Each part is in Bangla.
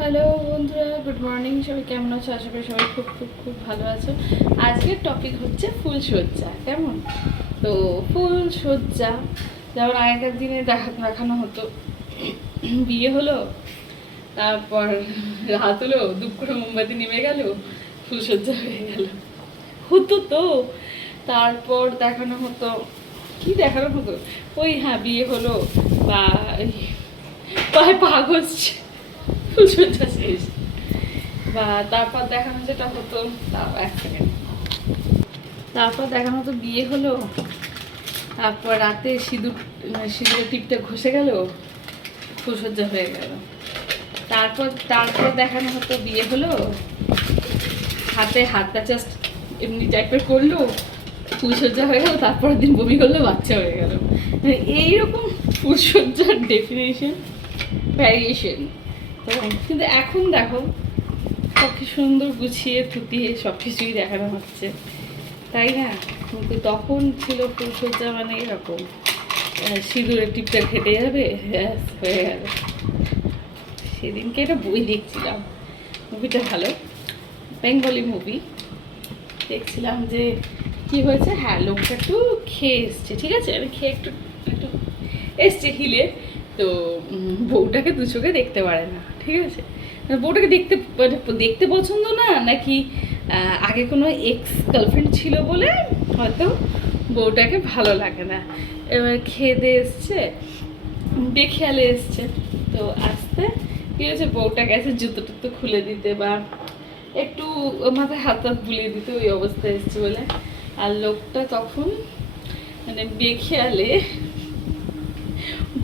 হ্যালো বন্ধুরা, গুড মর্নিং। সবাই কেমন আছো? আশা করি সবাই খুব খুব খুব ভালো আছো। আজকের টপিক হচ্ছে ফুল সজ্জা, কেমন? তো ফুল সজ্জা, যেমন আগেকার দিনে দেখা, দেখানো হতো। বিয়ে হলো, তারপর রাত হলো দুপ করে মোমবাতি নেমে গেল, ফুল সজ্জা হয়ে গেল। হতো তো, তারপর দেখানো হতো, কি দেখানো হতো? ওই হ্যাঁ বিয়ে হলো, বা পায়ে পা বা তারপর দেখানো যেটা হতো, তাও এক তারপর দেখানো হতো বিয়ে হলো, তারপর রাতে সিঁদুর মানে সিঁদুরের টিপটা ঘষে গেল ফুলসজ্জা হয়ে গেল। তারপর তারপর দেখানো হতো বিয়ে হলো, হাতে হাতটা জাস্ট এমনি টাইপের করল ফুলসজ্জা হয়ে গেল, তারপরের দিন বমি করল, বাচ্চা হয়ে গেল। মানে এইরকম ফুলসজ্জার ডেফিনেশন ভ্যারিয়েশন কিন্তু এখন দেখো সব কি সুন্দর গুছিয়ে থুতিয়ে সব কিছুই দেখানো হচ্ছে। তাই না? কিন্তু তখন ছিল ফুলসজ্জা মানে এরকম। আহ, সিঁদুরের টিপটা খেটে যাবে ব্যাস হয়ে গেল। সেদিনকে একটা বই দেখছিলাম। মুভিটা ভালো বেঙ্গলি মুভি। দেখছিলাম যে কি হয়েছে? হ্যাঁ লোকটা একটু খেয়ে এসছে ঠিক আছে? আমি খেয়ে একটু একটু এসছে হিলে। তো বউটাকে দু চোখে দেখতে পারে না। ঠিক আছে? মানে বউটাকে দেখতে মানে দেখতে পছন্দ না? নাকি আগে কোনো এক্স গার্লফ্রেন্ড ছিল বলে হয়তো বউটাকে ভালো লাগে না? এবার খেয়ে দিয়ে এসছে, বেখেয়ালে এসছে। তো আসতে, কি হয়েছে? বউটা গেছে জুতো টুতো খুলে দিতে বা একটু মাথায় হাত হাত বুলিয়ে দিতে ওই অবস্থায় এসছে বলে। আর লোকটা তখন মানে বেখেয়ালে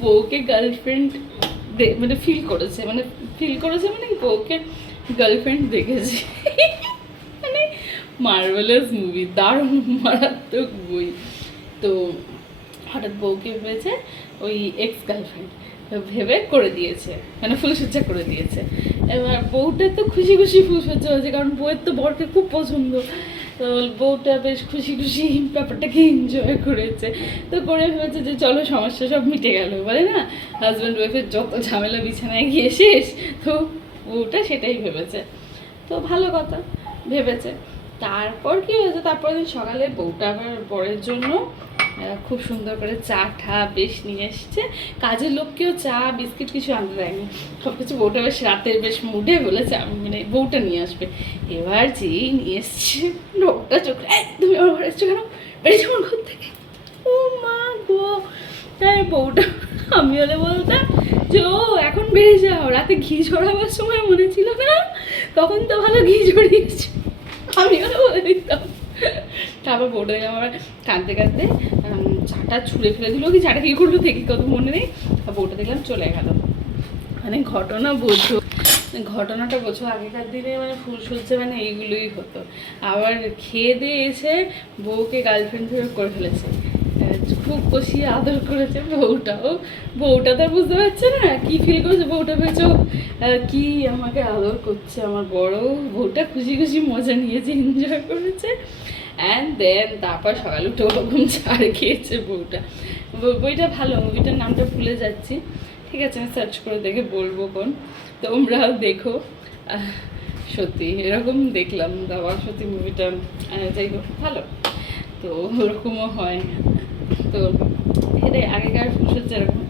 বউকে গার্লফ্রেন্ড মানে ফিল করেছে মানে ফিল করেছে মানে কি বউকে গার্লফ্রেন্ড দেখেছে। মানে মার্ভেলাস মুভি দারুণ, মারাত্মক বই। তো হঠাৎ বউকে ভেবেছে? ওই এক্স গার্লফ্রেন্ড ভেবে করে দিয়েছে মানে ফুলসজ্জা করে দিয়েছে। এবার বউটা তো খুশি খুশি ফুলসজ্জা হয়েছে, কারণ বউয়ের তো বরকে খুব পছন্দ। তো বউটা বেশ খুশি খুশি ব্যাপারটাকে এনজয় করেছে। তো করে ভেবেছে যে চলো সমস্যা সব মিটে গেল। বলে না হাজব্যান্ড ওয়াইফের যত ঝামেলা বিছানায় গিয়ে শেষ, তো বউটা সেটাই ভেবেছে। তো ভালো কথা, ভেবেছে। তারপর কি হয়েছে? তারপর সকালে বউটা আবার বরের জন্য খুব সুন্দর করে চা, ঠা, বেশ নিয়ে এসছে। কাজের লোককেও চা, বিস্কিট কিছু আনতে দেয়নি। সব কিছু বউটা বেশ রাতের বেশ মুডে বলেছে মানে বউটা নিয়ে আসবে। এবার যেই নিয়ে এসছে, লোকটা চোখ তুমি আমার ঘরে এসছো কেন? বেরিয়েছো আমার ঘর থেকে, ও মা গো তাই বউটা, আমি হলে বলতাম, যে ও এখন বেরিয়ে যাও, রাতে ঘি ঝরাবার সময় মনে ছিল না? তখন তো ভালো ঘি ঝরিয়েছে। আমি হলে বলে দিতাম। তারপর বউটা আমার কাঁদতে কাঁদতে চাটা ছুঁড়ে ফেলে দিল, কি চাটা কি করল দেখি, কত মনে নেই। বউটা দেখলাম চলে গেল। মানে ঘটনা বোঝো, ঘটনাটা বোঝো। আগেকার দিনে মানে ফুল সজ্জা মানে এইগুলোই হতো। আবার খেয়ে দিয়ে এসে বউকে গার্লফ্রেন্ড ভেবে করে ফেলেছে। খুব কষিয়ে আদর করেছে বউটাও। বউটা তো বুঝতে পারছে না, কি ফিল করছে বউটা ভেবেছো কি আমাকে আদর করছে আমার বড় বউটা? খুশি খুশি মজা নিয়েছে এনজয় করেছে। অ্যান্ড দেন তারপর সকালে উঠে ওরকম ছাড় খেয়েছে বউটা। বই- বইটা ভালো মুভিটার নামটা ভুলে যাচ্ছি। ঠিক আছে, আমি সার্চ করে দেখে বলব কোন। তোমরাও দেখো। সত্যি, এরকম দেখলাম। দাবা সত্যি মুভিটা যাই হোক, ভালো। তো ওরকমও হয়। তো এটাই আগেকার ফুলসজ্জা এরকম।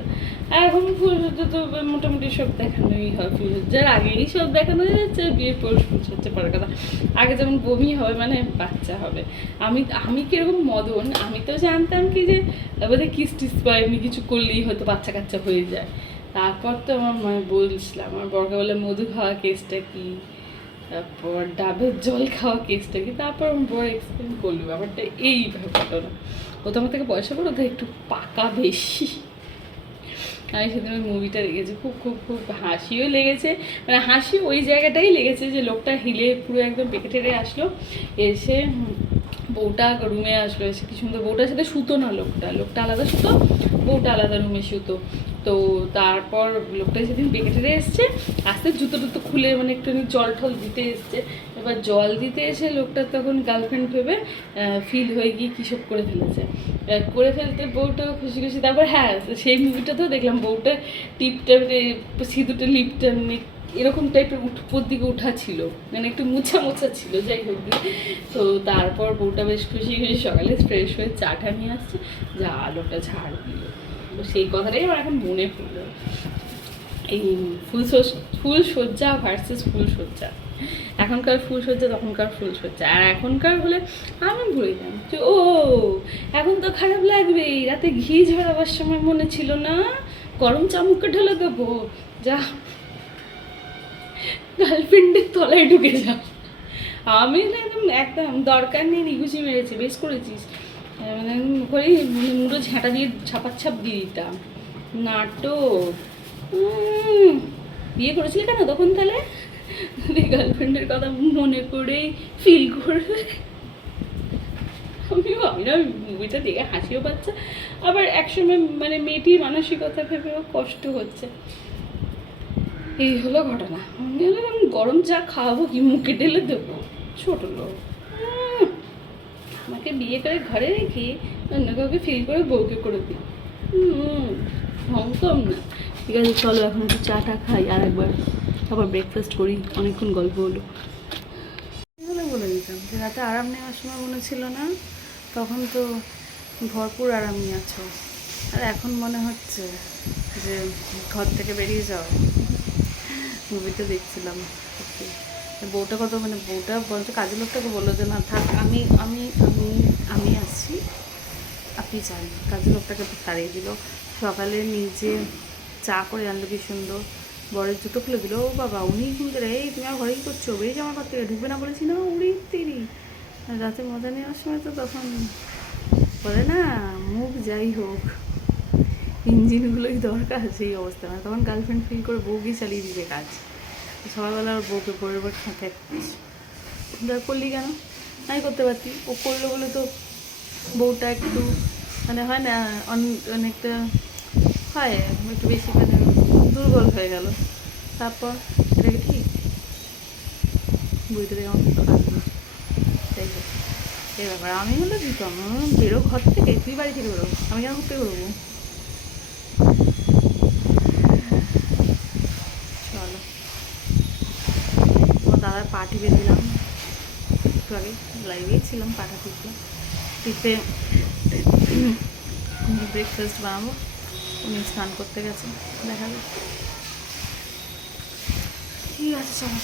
আর এখন ফুলসজ্জা তো মোটামুটি সব দেখানোই হয় ফুলসজ্জার আগেই সব দেখানো হয়ে যাচ্ছে, বিয়ের পর ফুলসজ্জা পড়ার কথা। আগে যেমন বমি হবে মানে বাচ্চা হবে। আমি আমি কীরকম মদন, আমি তো জানতাম কি যে, বোধহয় কিস টিস বা এমনি কিছু করলেই হয়তো বাচ্চা কাচ্চা হয়ে যায়। তারপর তো আমার মা বলছিলাম আমার বরকে বলে, মধু খাওয়া কেসটা কি? তারপর ডাবের জল খাওয়া কেসটা কি তারপর আমার বড় এক্সপ্লেন করল ব্যাপারটা এই ঘটনা ও তো আমার থেকে পয়সা করো ওদের একটু পাকা বেশি। আমি সেদিন ওই মুভিটা দেখেছি, খুব খুব খুব হাসিও লেগেছে। মানে হাসি ওই জায়গাটাই লেগেছে যে লোকটা হিলে পুরো একদম পেকে আসলো, এসে বউটা রুমে আসলো, এসে কি সুন্দর, বউটার সাথে সুতো না লোকটা লোকটা আলাদা সুতো, বউটা আলাদা রুমে সুতো। তো তারপর লোকটা সেদিন পেকে টেরে এসছে, আস্তে জুতো টুতো খুলে মানে একটুখানি জল ঠল দিতে এসছে। এবার জল দিতে এসে লোকটা তখন গার্লফ্রেন্ড ভেবে ফিল হয়ে গিয়ে কী সব করে ফেলেছে। করে ফেলতে বউটাও খুশি খুশি, তারপর হ্যাঁ সেই মুভিটাতেও দেখলাম বউটা টিপটা মানে সিঁদুরটা লিপটা এরকম টাইপের উপর দিকে উঠা ছিল। মানে একটু মুছা মুছা ছিল, যাই হোক। তো তারপর বউটা বেশ খুশি খুশি সকালে ফ্রেশ হয়ে চাটা নিয়ে আসছে, যা আলোটা ঝাড় দিল। তো সেই কথাটাই আমার এখন মনে পড়ল। এই ফুল ফুল সজ্জা ভার্সেস ফুল সজ্জা এখনকার ফুল সজ্জা তখনকার ফুল সজ্জা আর এখনকার হলে আমি ভুলে যাই যে, ও, এখন তো খারাপ লাগবেই। রাতে ঘি ঝরাবার সময় মনে ছিল না? গরম চামুকটা ঢেলে দেবো। যা গার্লফ্রেন্ডের তলায় ঢুকে যা আমি না একদম একদম দরকার নেই নিগুচি মেরেছি, বেশ করেছিস। মানে করে মানে মুড়ো ঝাঁটা দিয়ে ছাপার ছাপ দিয়ে দিতাম। নাটক। বিয়ে করেছিলি কেন তখন তাহলে? গার্লফ্রেন্ডের কথা মনে করেই ফিল করবে আমি ভাবি না মুভিটা দেখে হাসিও পাচ্ছে। আবার একসময় মানে মেয়েটির মানসিকতা ভেবেও কষ্ট হচ্ছে। এই হলো ঘটনা। আমি গরম চা খাওয়াবো কি? মুখে ঢেলে দেবো? ছোট লোক। আমাকে বিয়ে করে ঘরে রেখে অন্য কাউকে ফিল করে বউকে করে দিই। হুম কম না। ঠিক আছে, চলো এখন একটু চাটা খাই আর একবার আবার ব্রেকফাস্ট করি। অনেকক্ষণ গল্প হলো। বলে দিতাম যে রাতে আরাম নেওয়ার সময় মনে ছিল না, তখন তো ভরপুর আরাম আছো। আর এখন মনে হচ্ছে যে ঘর থেকে বেরিয়ে যাও। মুভিতে দেখছিলাম। বউটা কত মানে বউটা বলতে কাজের লোকটাকে বলল যে, না, থাক, আমি আমি আমি আমি আসছি। আপনি চান কাজের লোকটাকে তাড়িয়ে দিল। সকালে নিজে চা করে আনলো কি সুন্দর। বরের জুতো খুলে দিল, ও বাবা উনি খুলতে রে, এই তুমি আমার ঘরে কী করছ বেরিয়ে যাও আমার ঘর থেকে ঢুকবে না বলেছি না, উড়ি তিরি। রাতে মজা নেওয়ার সময় তো তখন বলে, না, মুখ যাই হোক। ইঞ্জিনগুলোই দরকার সেই অবস্থা না। তখন গার্লফ্রেন্ড ফিল করে বউকে চালিয়ে দিবে কাজ। সকালবেলা ওর বউকে পরের পর খাতে দেখ করলি কেন? নাই করতে পারতি। ও করল বলে তো বউটা একটু মানে হয় না, অন- অনেকটা হয়, একটু বেশি মানে দুর্বল হয়ে গেল। তারপর এটাকে ঠিক বইটা দেখে খুব খারাপ হোক এই ব্যাপার। আমি হলে দিতাম বেরো ঘর থেকে। তুই বাড়ি থেকে বেরো। আমি কেন ঘুরতে বেরোবো চলো দাদার পা টিপে দিলাম। একটু আগে লাইভেই ছিলাম পাটা টিপে টিপে ব্রেকফাস্ট বানাবো। উনি স্নান করতে গেছে। দেখা যাক। ঠিক আছে, চলো।